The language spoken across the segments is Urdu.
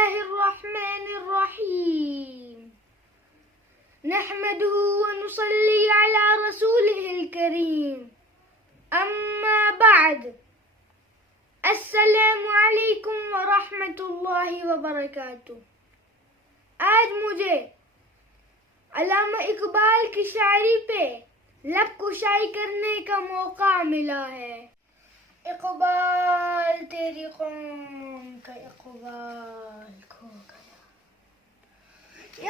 الله الرحمن الرحيم نحمده ونصلي على رسوله الكريم أما بعد السلام علیکم ورحمۃ اللہ وبرکاتہ. آج مجھے علامہ اقبال کی شاعری پہ لب کشائی کرنے کا موقع ملا ہے. اقبال تیری قوم کا اقبال کھو گیا،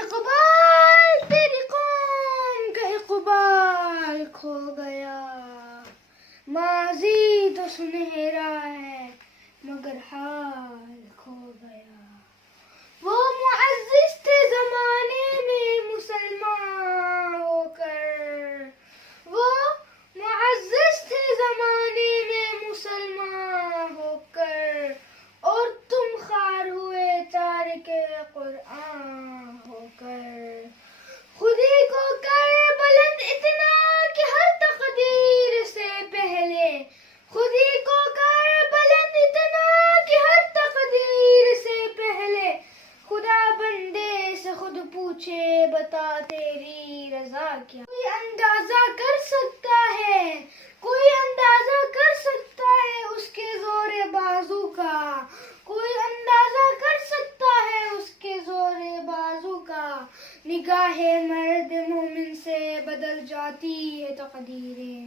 اقبال تیری قوم کا اقبال کھو گیا. ماضی تو سنہرا ہے مگر حال کھو گیا. وہ معزز تھے زمانے میں مسلمان ہو کر، وہ معزز تھے زمانے میں مسلمان ہو کر، اور تم خوار ہوئے تارک قرآن ہو کر. خودی کو کر بلند اتنا کہ ہر تقدیر سے پہلے، خودی کو کر بلند اتنا کہ ہر تقدیر سے پہلے، خدا بندے سے خود پوچھے بتا تیری رضا کیا. کوئی اندازہ کر سکتا ہے، کوئی اندازہ کر سکتا ہے اس کے زور بازو کا، کوئی اندازہ کر سکتا ہے اس کے زور بازو کا. نگاہ مرد مومن سے بدل جاتی ہے تقدیریں.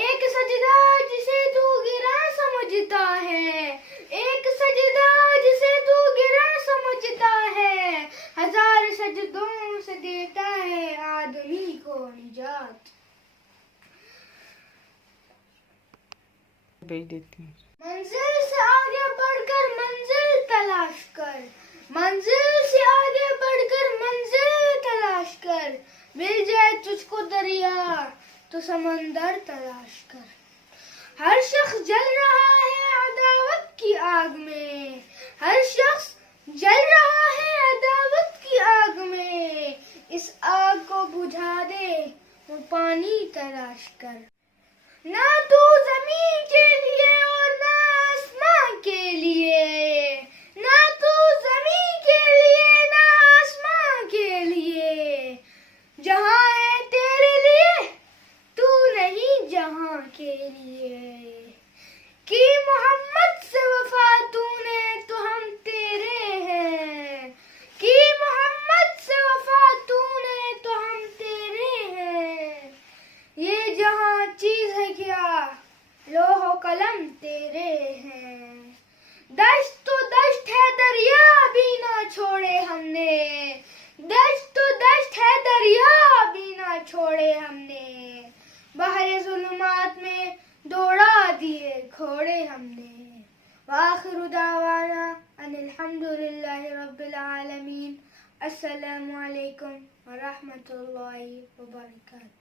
ایک سجدہ جسے تو گرا سمجھتا ہے، ایک سجدہ جسے تو گرا سمجھتا ہے، ہزار سجدوں سے دیتا ہے آدمی کو نجات. منزل سے آگے بڑھ کر منزل تلاش کر، منزل سے آگے بڑھ کر منزل تلاش کر. مل جائے تجھ کو دریا تو سمندر تلاش کر. ہر شخص جل رہا ہے عداوت کی آگ میں، ہر شخص جل رہا ہے عداوت کی آگ میں. اس آگ کو بجھا دے وہ پانی تلاش کر. نہ تو زمین کے لیے اور نہ آسمان کے لیے، نہ تو زمین کے لیے نہ آسمان کے لیے. جہاں ہے تیرے لیے تو نہیں جہاں کے لیے. کی محمد سے وفا تو نے تو ہم تیرے ہیں، کی محمد سے وفا تو نے تو ہم تیرے ہیں. یہ جہاں چیز ہے کیا لوح و قلم تیرے ہیں. دشت تو دشت ہے دریا بھی نہ چھوڑے ہم نے، دشت تو دشت ہے دریا بھی نہ چھوڑے ہم نے. بحر ظلمات میں دوڑا دیے گھوڑے ہم نے. وآخر دعوانا ان الحمدللہ رب العالمین. السلام علیکم ورحمۃ اللہ وبرکاتہ.